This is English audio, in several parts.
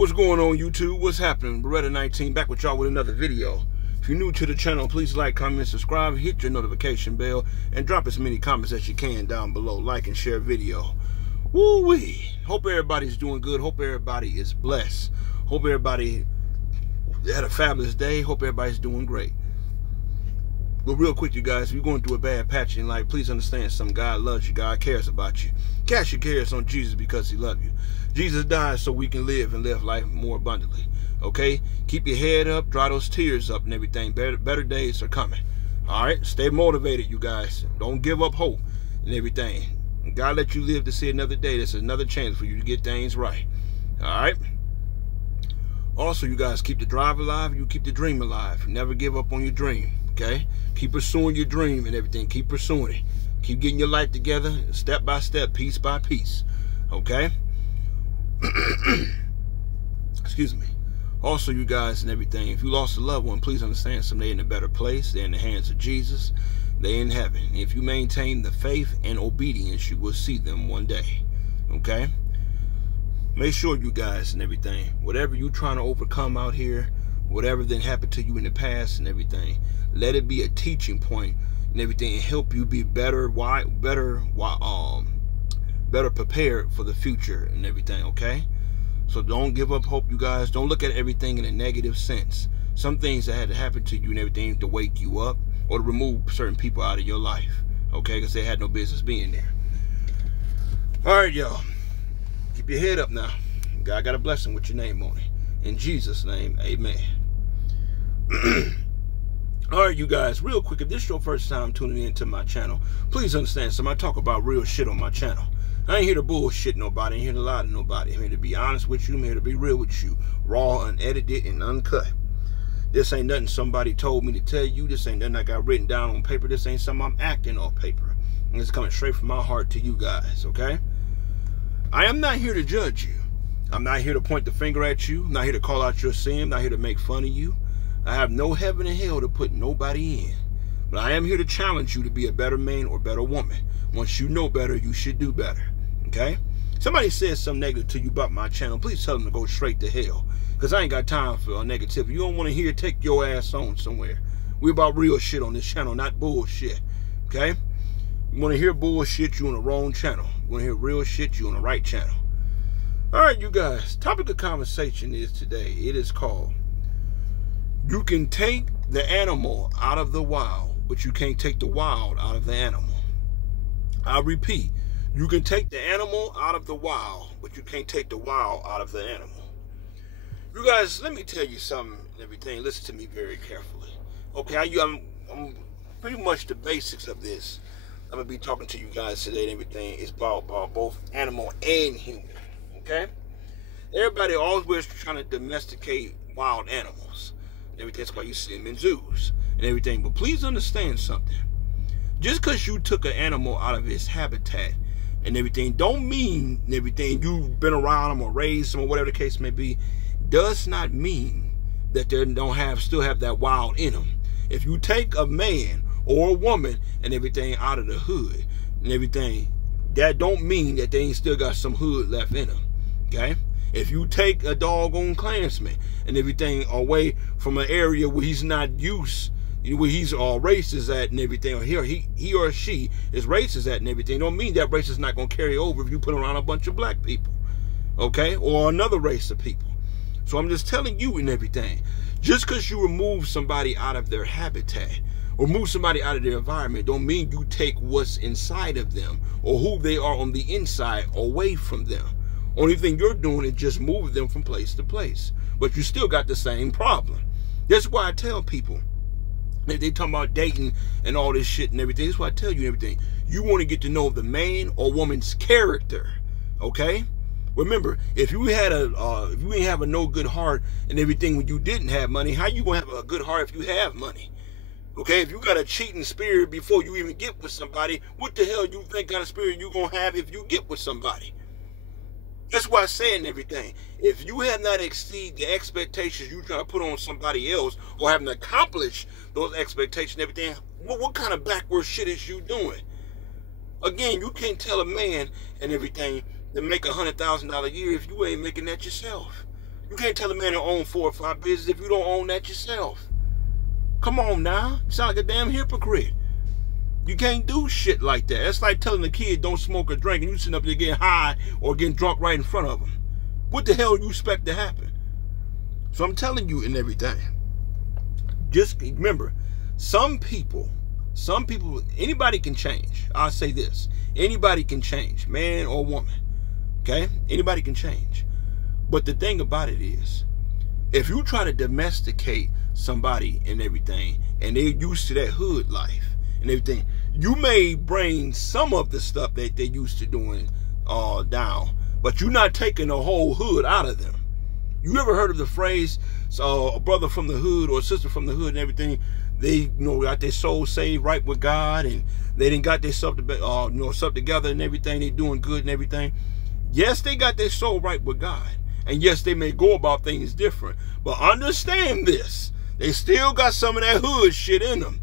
What's going on, YouTube? What's happening? Beretta19 back with y'all with another video. If you're new to the channel, please like, comment, subscribe, hit your notification bell, and drop as many comments as you can down below. Like and share video. Woo-wee! Hope everybody's doing good. Hope everybody is blessed. Hope everybody had a fabulous day. Hope everybody's doing great. But real quick, you guys, if you're going through a bad patch in life, please understand something. God loves you. God cares about you. Cast your cares on Jesus because he loves you. Jesus died so we can live and live life more abundantly. Okay? Keep your head up. Dry those tears up and everything. Better days are coming. All right? Stay motivated, you guys. Don't give up hope and everything. God let you live to see another day. That's another chance for you to get things right. All right? Also, you guys, keep the drive alive. You keep the dream alive. Never give up on your dream. Okay? Keep pursuing your dream and everything. Keep pursuing it. Keep getting your life together, step by step, piece by piece. Okay? Excuse me. Also, you guys and everything, if you lost a loved one, please understand something. They're in a better place. They're in the hands of Jesus. They're in heaven. If you maintain the faith and obedience, you will see them one day. Okay? Make sure, you guys and everything, whatever you're trying to overcome out here, whatever then happened to you in the past and everything, let it be a teaching point and everything, and help you be better prepared for the future and everything. Okay? So don't give up hope, you guys. Don't look at everything in a negative sense. Some things that had to happen to you and everything to wake you up or to remove certain people out of your life. Okay? Because they had no business being there. All right, y'all. Keep your head up now. God got a blessing with your name on it. In Jesus' name, amen. All right, you guys, real quick, if this is your first time tuning into my channel, please understand something. I talk about real shit on my channel. I ain't here to bullshit nobody. I ain't here to lie to nobody. I'm here to be honest with you. I'm here to be real with you. Raw, unedited, and uncut. This ain't nothing somebody told me to tell you. This ain't nothing I got written down on paper. This ain't something I'm acting on paper. And it's coming straight from my heart to you guys, okay? I am not here to judge you. I'm not here to point the finger at you. I'm not here to call out your sin. I'm not here to make fun of you. I have no heaven and hell to put nobody in. But I am here to challenge you to be a better man or better woman. Once you know better, you should do better. Okay? Somebody says something negative to you about my channel, please tell them to go straight to hell. Because I ain't got time for negativity. You don't want to hear, take your ass on somewhere. We about real shit on this channel, not bullshit. Okay? You want to hear bullshit, you on the wrong channel. You want to hear real shit, you on the right channel. All right, you guys. Topic of conversation is today. It is called, you can take the animal out of the wild, but you can't take the wild out of the animal. I repeat, you can take the animal out of the wild, but you can't take the wild out of the animal. You guys, let me tell you something and everything. Listen to me very carefully. Okay, I'm pretty much the basics of this. I'm going to be talking to you guys today and everything. It's about both animal and human. Okay? Everybody always trying to domesticate wild animals. Everything. That's why you see them in zoos and everything. But please understand something. Just because you took an animal out of its habitat and everything, don't mean everything you've been around them or raised them or whatever the case may be, does not mean that they don't still have that wild in them. If you take a man or a woman and everything out of the hood and everything, that don't mean that they ain't still got some hood left in them. Okay? If you take a doggone Klansman and everything away from an area where he's not used, where he's racist at and everything, or he or she is racist at and everything, don't mean that race is not going to carry over if you put around a bunch of black people, okay, or another race of people. So I'm just telling you and everything, just because you remove somebody out of their habitat or move somebody out of their environment, don't mean you take what's inside of them or who they are on the inside away from them. Only thing you're doing is just moving them from place to place. But you still got the same problem. That's why I tell people, if they talk about dating and all this shit and everything, that's why I tell you everything. You want to get to know the man or woman's character, okay? Remember, if you had if you ain't have a no good heart and everything when you didn't have money, how you gonna have a good heart if you have money? Okay, if you got a cheating spirit before you even get with somebody, what the hell you think kind of spirit you gonna have if you get with somebody? That's why I'm saying everything. If you have not exceeded the expectations you try to put on somebody else or haven't accomplished those expectations and everything, what kind of backward shit is you doing? Again, you can't tell a man and everything to make $100,000 a year if you ain't making that yourself. You can't tell a man to own 4 or 5 businesses if you don't own that yourself. Come on now. You sound like a damn hypocrite. You can't do shit like that. It's like telling a kid don't smoke or drink and you sitting up there getting high or getting drunk right in front of them. What the hell do you expect to happen? So I'm telling you and everything. Just remember, some people, anybody can change. I'll say this. Anybody can change, man or woman. Okay? Anybody can change. But the thing about it is, if you try to domesticate somebody and everything, and they're used to that hood life and everything, you may bring some of the stuff that they're used to doing down, but you're not taking the whole hood out of them. You ever heard of the phrase, a brother from the hood or a sister from the hood and everything, they got their soul saved right with God, and they didn't got their stuff together and everything, they doing good and everything. Yes, they got their soul right with God. And yes, they may go about things different. But understand this. They still got some of that hood shit in them.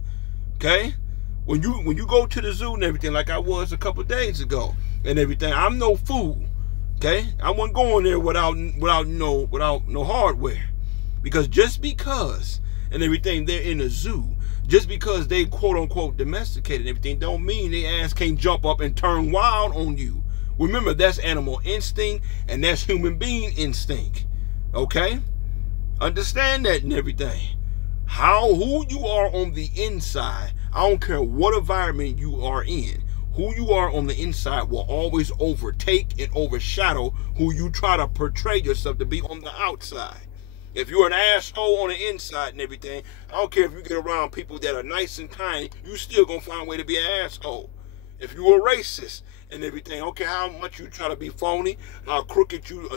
Okay? When you go to the zoo and everything, like I was a couple days ago and everything, I'm no fool. Okay? I wasn't going there without no hardware. Because just because and everything they're in a zoo, just because they quote unquote domesticated and everything, don't mean their ass can't jump up and turn wild on you. Remember, that's animal instinct and that's human being instinct. Okay? Understand that and everything. Who you are on the inside, I don't care what environment you are in, who you are on the inside will always overtake and overshadow who you try to portray yourself to be on the outside. If you're an asshole on the inside and everything, I don't care if you get around people that are nice and kind, you still gonna find a way to be an asshole. If you're a racist and everything, I don't care how much you try to be phony, how crooked you,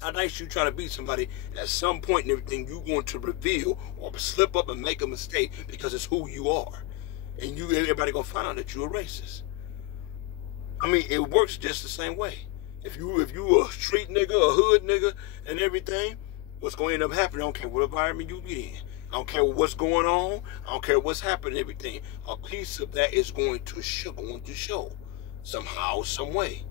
how nice you try to be somebody, at some point and everything, you're going to reveal or slip up and make a mistake because it's who you are. And everybody gonna find out that you're a racist. I mean, it works just the same way. If you a street nigga, a hood nigga, and everything, what's going to end up happening? I don't care what environment you get in. I don't care what's going on. I don't care what's happening, everything. A piece of that is going to show somehow, some way.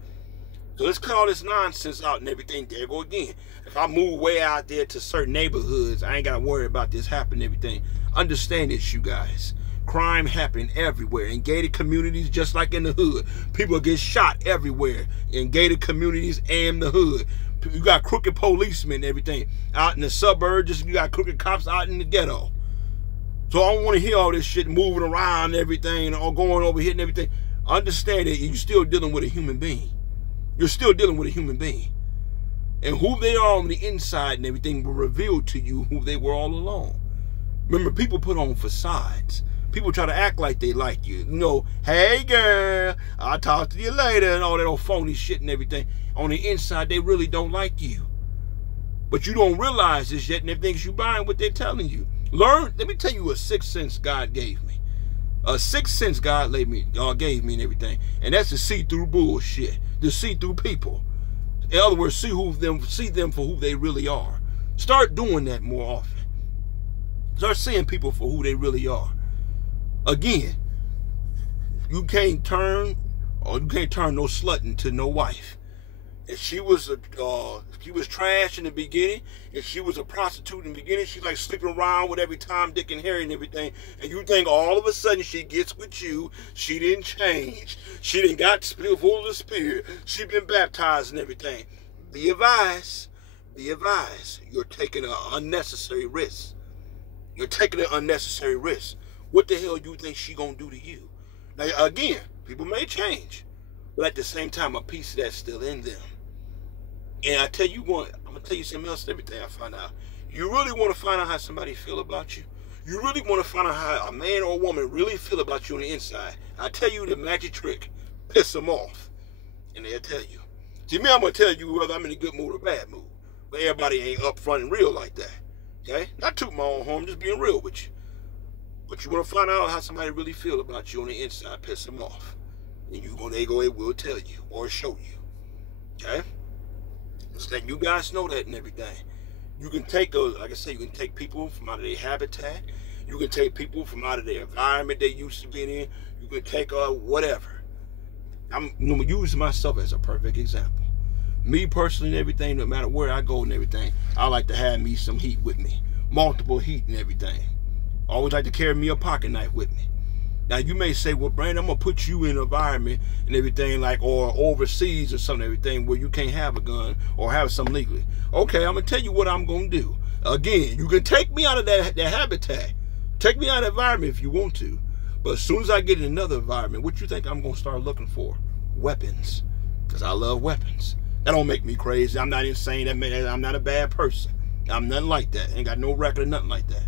So let's cut all this nonsense out and everything. There go again. If I move way out there to certain neighborhoods, I ain't got to worry about this happening and everything. Understand this, you guys. Crime happen everywhere. In gated communities, just like in the hood. People get shot everywhere. In gated communities and the hood. You got crooked policemen and everything. Out in the suburbs, you got crooked cops out in the ghetto. So I don't want to hear all this shit moving around and everything, or going over here and everything. Understand that you're still dealing with a human being. You're still dealing with a human being. And who they are on the inside and everything will reveal to you who they were all along. Remember, people put on facades. People try to act like they like you. You know, hey girl, I'll talk to you later and all that old phony shit and everything. On the inside, they really don't like you. But you don't realize this yet, and they think you buying what they're telling you. Let me tell you a sixth sense God gave me. A sixth sense God gave me and everything. And that's to see through bullshit. To see through people. In other words, see them for who they really are. Start doing that more often. Start seeing people for who they really are. Again, you can't turn no slut into no wife. If she was trash in the beginning, if she was a prostitute in the beginning, she's like sleeping around with every Tom, Dick, and Harry and everything, and you think all of a sudden she gets with you, she didn't change, she didn't got full of the Spirit, she been baptized and everything. Be advised, you're taking an unnecessary risk. You're taking an unnecessary risk. What the hell you think she gonna do to you? Now again, people may change, but at the same time, a piece of that's still in them. And I tell you what, I'm gonna tell you something else. Everything I find out, you really want to find out how somebody feel about you. You really want to find out how a man or a woman really feel about you on the inside. I tell you the magic trick: piss them off, and they'll tell you. See, me, I'm gonna tell you whether I'm in a good mood or bad mood. But everybody ain't upfront and real like that. Okay? Not toot my own horn, just being real with you. But you want to find out how somebody really feel about you on the inside, piss them off. And they will tell you or show you. Okay? Just letting you guys know that and everything. You can take like I say, you can take people from out of their habitat. You can take people from out of their environment they used to be in. You can take whatever. I'm using myself as a perfect example. Me personally and everything, no matter where I go and everything, I like to have me some heat with me. Multiple heat and everything. Always like to carry me a pocket knife with me. Now you may say, well, Brandon, I'm gonna put you in an environment and everything like, or overseas or something, everything where you can't have a gun or have something legally. Okay, I'm gonna tell you what I'm gonna do. Again, you can take me out of that habitat, take me out of the environment if you want to, but as soon as I get in another environment, what you think I'm gonna start looking for? Weapons, because I love weapons. That don't make me crazy. I'm not insane. I'm not a bad person. I'm nothing like that. Ain't got no record or nothing like that.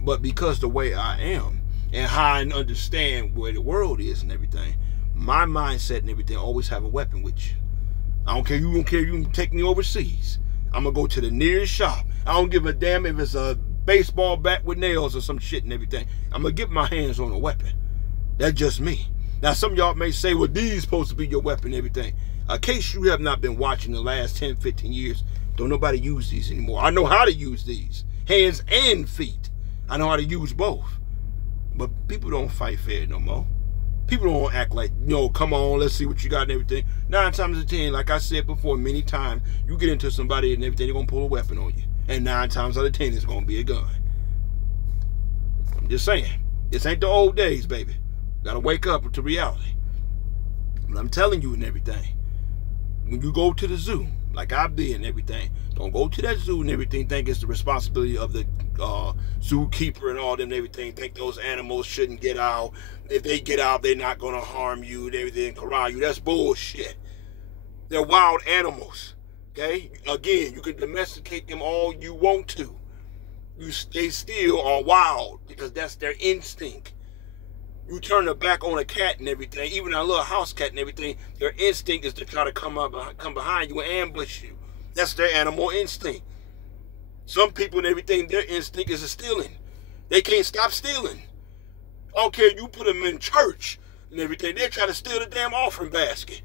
But because the way I am and how I understand where the world is and everything, my mindset and everything always have a weapon with you. I don't care. You don't care. You can take me overseas. I'm going to go to the nearest shop. I don't give a damn if it's a baseball bat with nails or some shit and everything. I'm going to get my hands on a weapon. That's just me. Now, some of y'all may say, well, these supposed to be your weapon and everything. In case you have not been watching the last 10, 15 years, don't nobody use these anymore. I know how to use these. Hands and feet. I know how to use both. But people don't fight fair no more. People don't act like, come on, let's see what you got and everything. 9 times out of 10, like I said before many times, you get into somebody and everything, they're going to pull a weapon on you. And 9 times out of 10, it's going to be a gun. I'm just saying. This ain't the old days, baby. Got to wake up to reality. But I'm telling you and everything. When you go to the zoo, like I did and everything, don't go to that zoo and everything think it's the responsibility of the zookeeper and all them and everything. Think those animals shouldn't get out. If they get out, they're not going to harm you and everything, corral you. That's bullshit. They're wild animals, okay? Again, you can domesticate them all you want to. They still are wild because that's their instinct. You turn their back on a cat and everything, even a little house cat and everything, their instinct is to try to come behind you and ambush you. That's their animal instinct. Some people and everything, their instinct is stealing. They can't stop stealing. I don't care, you put them in church and everything, they try to steal the damn offering basket.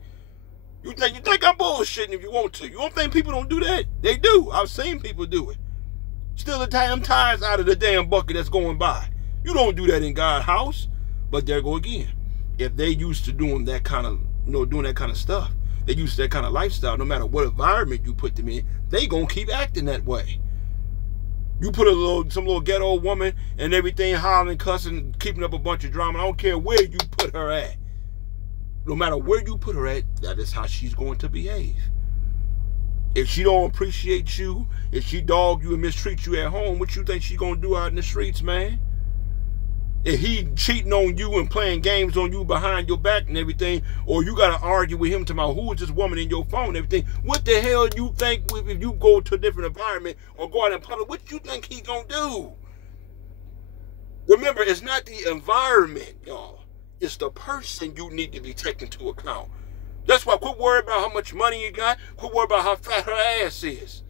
You think I'm bullshitting if you want to. You don't think people don't do that? They do. I've seen people do it. Steal the damn tires out of the damn bucket that's going by. You don't do that in God's house. But there go again. If they used to doing that kind of, doing that kind of stuff, they used to that kind of lifestyle, no matter what environment you put them in, they gonna keep acting that way. You put some little ghetto woman and everything, hollering, cussing, keeping up a bunch of drama. I don't care where you put her at. No matter where you put her at, that is how she's going to behave. If she don't appreciate you, if she dog you and mistreat you at home, what you think she gonna do out in the streets, man? If he cheating on you and playing games on you behind your back and everything, or you got to argue with him about who is this woman in your phone and everything, what the hell you think if you go to a different environment or go out in public, what you think he gonna do? Remember, it's not the environment, y'all. It's the person you need to be taken into account. That's why quit worrying about how much money you got. Quit worrying about how fat her ass is.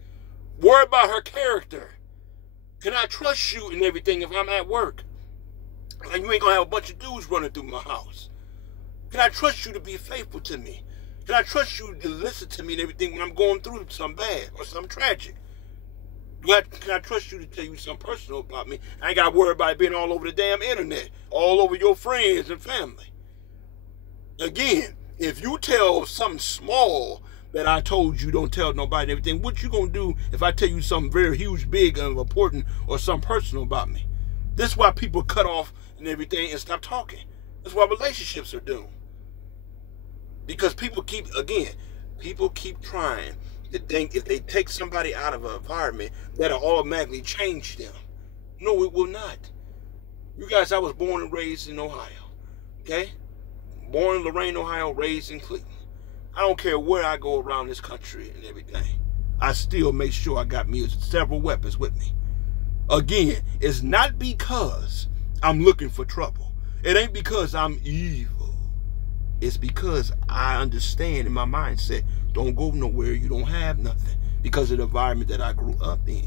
Worry about her character. Can I trust you and everything if I'm at work? And you ain't gonna have a bunch of dudes running through my house. Can I trust you to be faithful to me? Can I trust you to listen to me and everything when I'm going through something bad or something tragic? Can I trust you to tell you something personal about me? I ain't gotta worry about it being all over the damn internet, all over your friends and family. Again, if you tell something small that I told you don't tell nobody and everything, what you gonna do if I tell you something very huge, big, and important or something personal about me? This is why people cut off and everything and stop talking. That's why relationships are doomed. Because people keep trying to think if they take somebody out of an environment, that'll automatically change them. No, it will not. You guys, I was born and raised in Ohio. Okay? Born in Lorain, Ohio, raised in Cleveland. I don't care where I go around this country and everything. I still make sure I got me several weapons with me. Again, it's not because I'm looking for trouble. It ain't because I'm evil. It's because I understand in my mindset, don't go nowhere you don't have nothing because of the environment that I grew up in.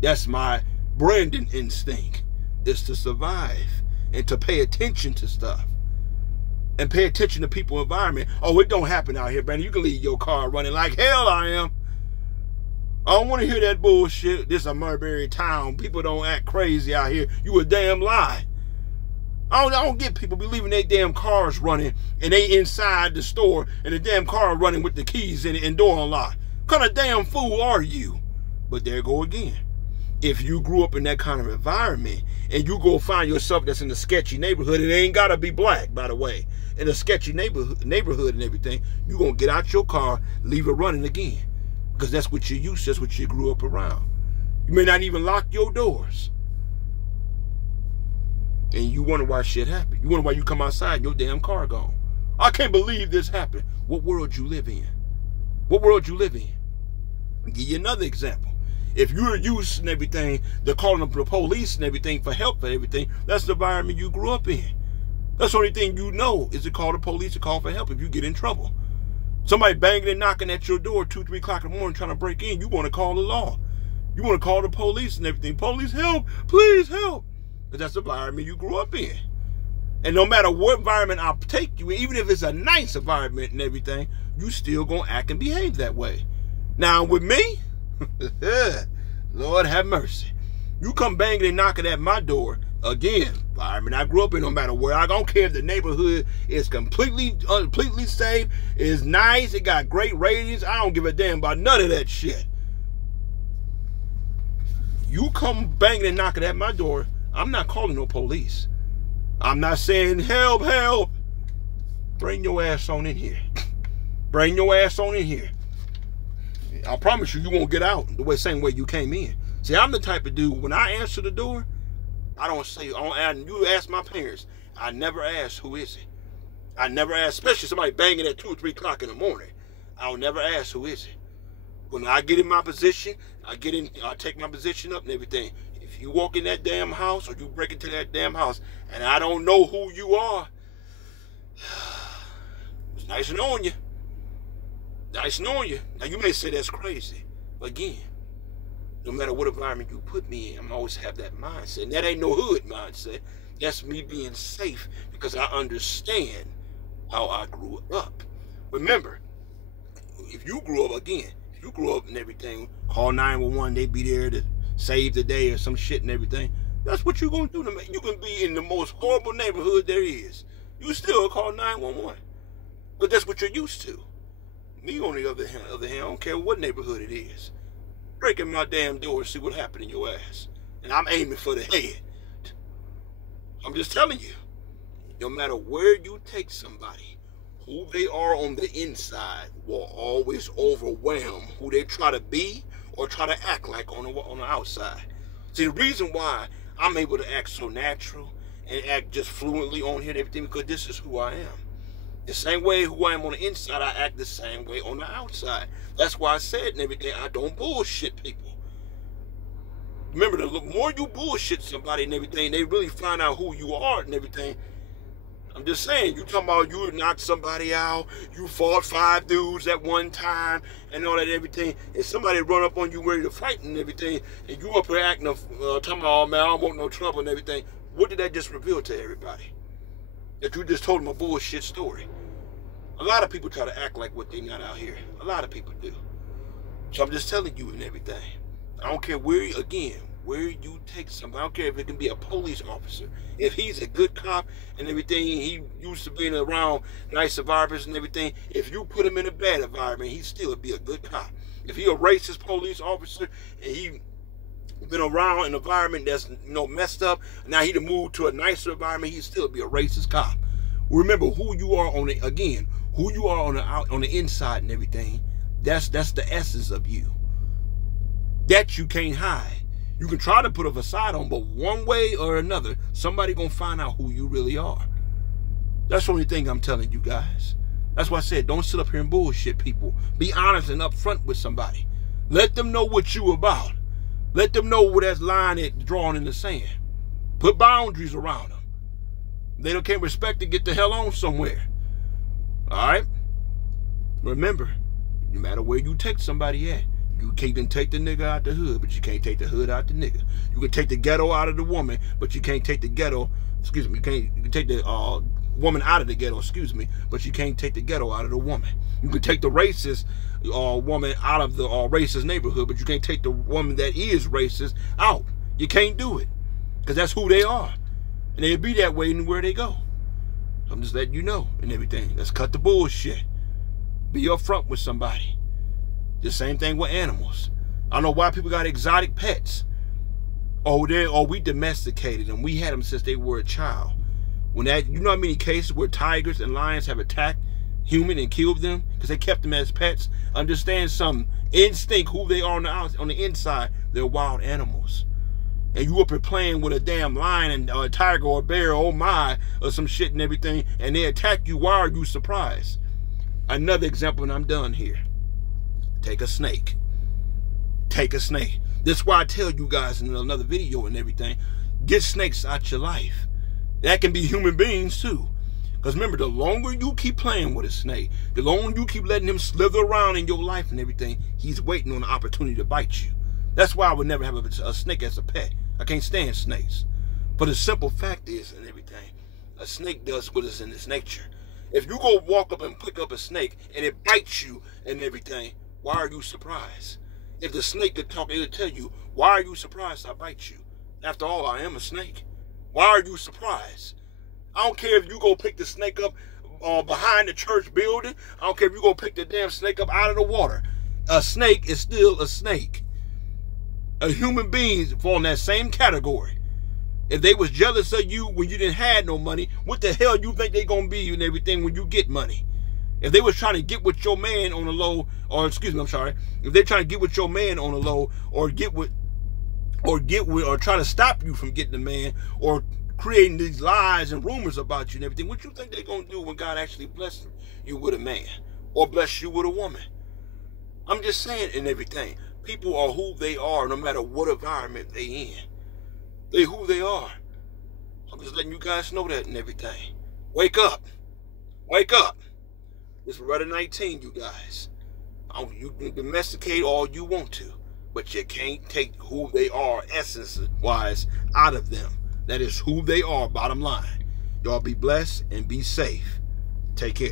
That's my Brandon instinct, is to survive and to pay attention to stuff. And pay attention to people's environment. Oh, it don't happen out here, Brandon. You can leave your car running like hell I am. I don't want to hear that bullshit. This is a Marbury town. People don't act crazy out here. You a damn lie. I don't get people be leaving their damn cars running and they inside the store and the damn car running with the keys in it and door unlocked. What kind of damn fool are you? But there go again. If you grew up in that kind of environment and you go find yourself that's in a sketchy neighborhood, it ain't gotta be black, by the way, in a sketchy neighborhood and everything, you gonna get out your car, leave it running again. Because that's what you used to, that's what you grew up around. You may not even lock your doors. And you wonder why shit happened. You wonder why you come outside and your damn car gone. I can't believe this happened. What world you live in? What world you live in? I'll give you another example. If you're used and everything, they're calling the police and everything for help and everything, that's the environment you grew up in. That's the only thing you know is to call the police or call for help if you get in trouble. Somebody banging and knocking at your door 2, 3 o'clock in the morning trying to break in, you want to call the law. You want to call the police and everything. Police, help, please help. Because that's the environment you grew up in. And no matter what environment I take you in, even if it's a nice environment and everything, you still going to act and behave that way. Now with me, Lord have mercy. You come banging and knocking at my door, again, environment I grew up in, no matter where. I don't care if the neighborhood is completely safe, is nice, it got great ratings. I don't give a damn about none of that shit. You come banging and knocking at my door, I'm not calling no police. I'm not saying help, help. Bring your ass on in here. Bring your ass on in here. I promise you, you won't get out the same way you came in. See, I'm the type of dude, when I answer the door, I don't say, you ask my parents, I never ask who is it. I never ask, especially somebody banging at 2 or 3 o'clock in the morning. I'll never ask who is it. When I get in my position, I take my position up and everything. If you walk in that damn house or you break into that damn house and I don't know who you are, it's nice knowing you. Nice knowing you. Now you may say that's crazy. But again, no matter what environment you put me in, I'm always have that mindset. And that ain't no hood mindset. That's me being safe because I understand how I grew up. Remember, if you grew up, again, if you grew up and everything, call 911, they be there to save the day or some shit and everything. That's what you're going to do. You can be in the most horrible neighborhood there is. You still call 911. But that's what you're used to. Me, on the other hand, I don't care what neighborhood it is. Breaking my damn door and see what happened in your ass. And I'm aiming for the head. I'm just telling you, no matter where you take somebody, who they are on the inside will always overwhelm who they try to be or try to act like on the outside. See, the reason why I'm able to act so natural and act just fluently on here and everything, because this is who I am. The same way who I am on the inside, I act the same way on the outside. That's why I said and everything, I don't bullshit people. Remember, the more you bullshit somebody and everything, they really find out who you are and everything. I'm just saying, you talking about you knocked somebody out, you fought 5 dudes at one time, and all that and everything, and somebody run up on you ready to fight and everything, and you up here acting, talking about, oh man, I don't want no trouble and everything. What did that just reveal to everybody? That you just told them a bullshit story. A lot of people try to act like what they not out here. A lot of people do. So I'm just telling you and everything. I don't care where, again, where you take somebody. I don't care if it can be a police officer. If he's a good cop and everything, he used to being around nice environments and everything, if you put him in a bad environment, he'd still be a good cop. If he a racist police officer and he been around an environment that's messed up, now he'd move to a nicer environment, he'd still be a racist cop. Remember who you are on the, again, who you are on the inside and everything. That's the essence of you. That you can't hide. You can try to put a facade on, but one way or another, somebody gonna find out who you really are. That's the only thing I'm telling you guys. That's why I said, don't sit up here and bullshit people. Be honest and upfront with somebody. Let them know what you about. Let them know where that line is drawn in the sand. Put boundaries around them. They can't respect it, get the hell on somewhere. All right? Remember, no matter where you take somebody at, you can't take the nigga out the hood, but you can't take the hood out the nigga. You can take the ghetto out of the woman, but you can't take the ghetto, excuse me, you can take the woman out of the ghetto, excuse me, but you can't take the ghetto out of the woman. You can take the racist woman out of the racist neighborhood, but you can't take the woman that is racist out. You can't do it, because that's who they are. And they'll be that way anywhere they go. I'm just letting you know and everything. Let's cut the bullshit. Be upfront with somebody. The same thing with animals. I don't know why people got exotic pets. We domesticated them. We had them since they were a child. You know how many cases where tigers and lions have attacked human and killed them because they kept them as pets? Understand some instinct who they are on the inside. They're wild animals. And you up here playing with a damn lion and a tiger or a bear, oh my, or some shit and everything, and they attack you. Why are you surprised? Another example, and I'm done here. Take a snake. Take a snake. That's why I tell you guys in another video and everything, get snakes out your life. That can be human beings too. Because remember, the longer you keep playing with a snake, the longer you keep letting him slither around in your life and everything, he's waiting on the opportunity to bite you. That's why I would never have a snake as a pet. I can't stand snakes. But the simple fact is, and everything, a snake does what is in its nature. If you go walk up and pick up a snake and it bites you and everything, why are you surprised? If the snake could talk, it would tell you, why are you surprised I bite you? After all, I am a snake. Why are you surprised? I don't care if you go pick the snake up behind the church building. I don't care if you go pick the damn snake up out of the water. A snake is still a snake. A human being fall in that same category. If they was jealous of you when you didn't have no money, what the hell you think they gonna be and everything when you get money? If they was trying to get with your man on the low, or excuse me, I'm sorry, if they're trying to get with your man on the low, or try to stop you from getting the man, or creating these lies and rumors about you and everything, what you think they're gonna do when God actually bless you with a man, or bless you with a woman? I'm just saying and everything. People are who they are no matter what environment they in. They who they are. I'm just letting you guys know that and everything. Wake up. Wake up. It's Rudder 19, you guys. You can domesticate all you want to, but you can't take who they are essence-wise out of them. That is who they are, bottom line. Y'all be blessed and be safe. Take care.